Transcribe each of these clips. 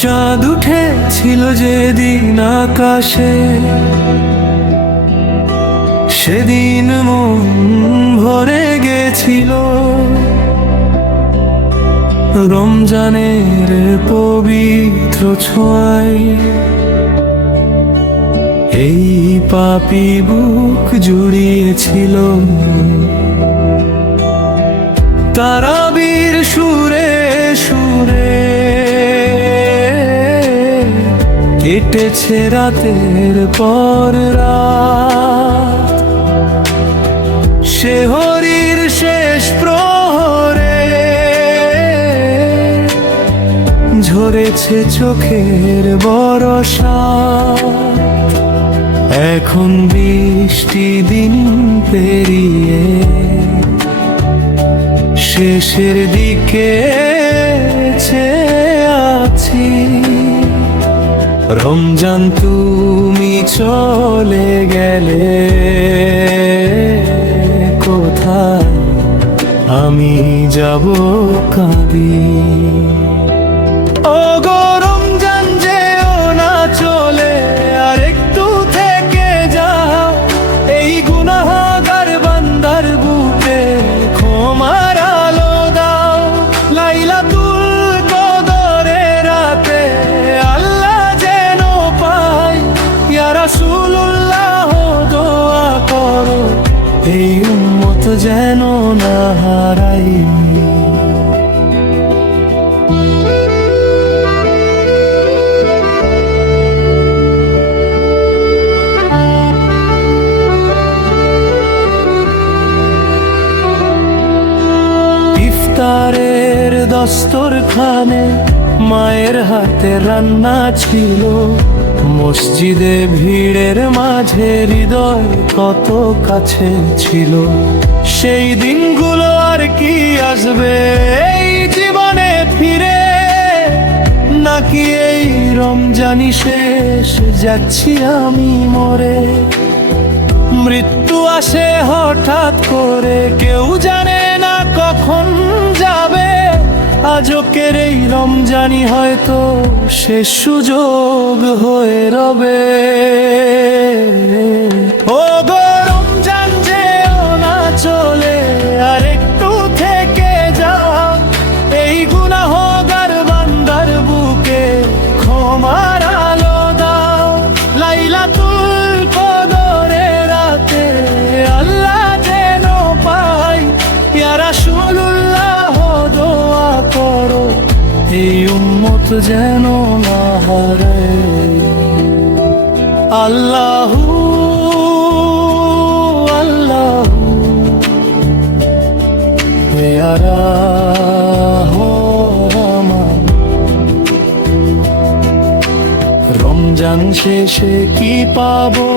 চাঁদ উঠেছিল যেদিন আকাশে, সেদিন মন ভরে গেছিল রমজানের পবিত্র ছোঁয়ায়। এই পাপী বুক জুড়িয়েছিল তারাবীর সুরে সুরে, কেটেছে রাতের পর রাত। শেহরির শেষ প্রহরে ঝরেছে চোখের বরষা। এখন বৃষ্টি দিন পেরিয়ে শেষের দিকে চেয়ে আছি। রমজান তুমি চলে গেলে কোথায়, আমি যাব কাঁদি। ও গো রমজান যেও না চলে, আর একটু থেকে যাও। এই গুনাহগার বান্দার বুকে ক্ষমার আলো দাও। লাইলাতুল কদরে রাতে আল্লাহ যেন পাই। ইয়া রাসূলুল্লাহ দোয়া করো, এই উম্মত যেন না হারাই। ইফতারের দস্তরখানে মায়ের হাতে রান্না ছিল। মসজিদে ভিড়ের মাঝে হৃদয় কত কাছে ছিল। সেই দিনগুলো আর কি আসবে এই জীবনে ফিরে, নাকি এই রমজানি শেষ, যাচ্ছি আমি মরে। মৃত্যু আসে হঠাৎ করে, কেউ জানে না কখন যাবে। আজকের এই রমজানি হয়তো শেষ সুযোগ হয়ে রবে। ও গো রমজান যেও না চলে, আর একটু থেকে যাও। এই গুনাহগার বান্দার বুকে ক্ষমার আলো দাও। লাইলাতুল কদরে রাতে আল্লাহ যেন পাই। ইয়া রাসূলুল্লাহ দোয়া করো, এই উম্মত যেন না হারায়। আল্লাহু আল্লাহু ইয়া রহমান। রমজান শেষে কি পাবো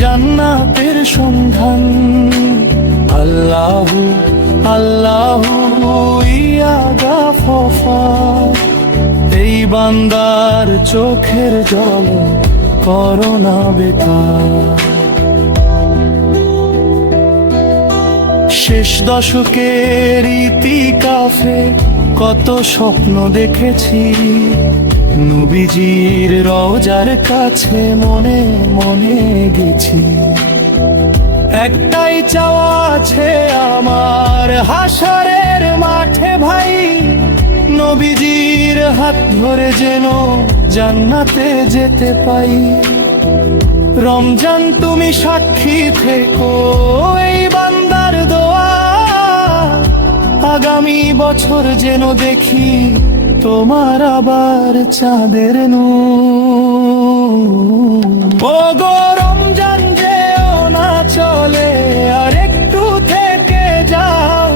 জান্নাতের সন্ধান। আল্লাহু আল্লাহু ইয়া গাফফার। এই বান্দার চোখের জল করো না বেকার। শেষ দশকের ইতিকাফে কত স্বপ্ন দেখেছি। নবীজির রওজার কাছে মনে মনে গেছি। একটাই চাওয়া আছে আমার হাসরের মাঠে ভাই। নবীজির হাত ধরে যেন জান্নাতে যেতে পাই। রমজান তুমি সাক্ষী থেকো এই বান্দার দোয়া। আগামী বছর যেন দেখি তোমার আবার চাঁদের নূর। ও গো রমজান যেও না চলে, আর একটু থেকে যাও।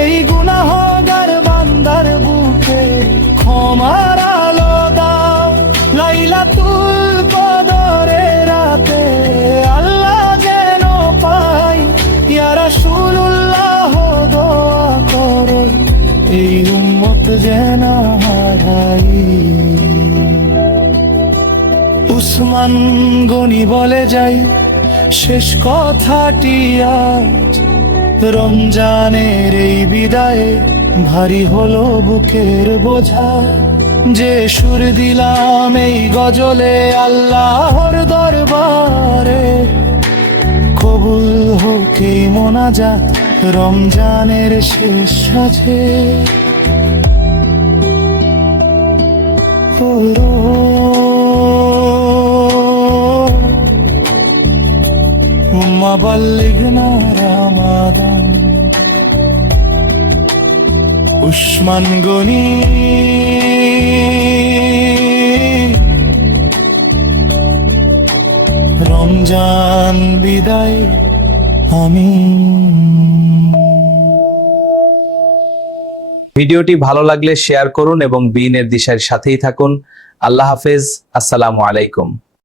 এই গুনাহগার বান্দার বুকে ক্ষমার আলো দাও। লাইলাতুল কদরে রাতে আল্লাহ যেন পাই। ইয়া রাসূলুল্লাহ দোয়া করো, এই উম্মত যেন হারাই। উসমান গনি বলে যাই শেষ কথাটি আজ, রমজানের এই বিদায়ে ভারী হলো বুকের বোঝা। যে সুর দিলাম এই গজলে আল্লাহর দরবারে, কবুল হোক এই মোনাজাত রমজানের শেষ সাজে। উম্মা বাল্লিগনা রামাদান। উসমান গনি রমজান বিদায় আমিন। ভিডিওটি ভালো লাগলে শেয়ার করুন এবং বিনের দিশার সাথেই থাকুন। আল্লাহ হাফেজ। আসসালামু আলাইকুম।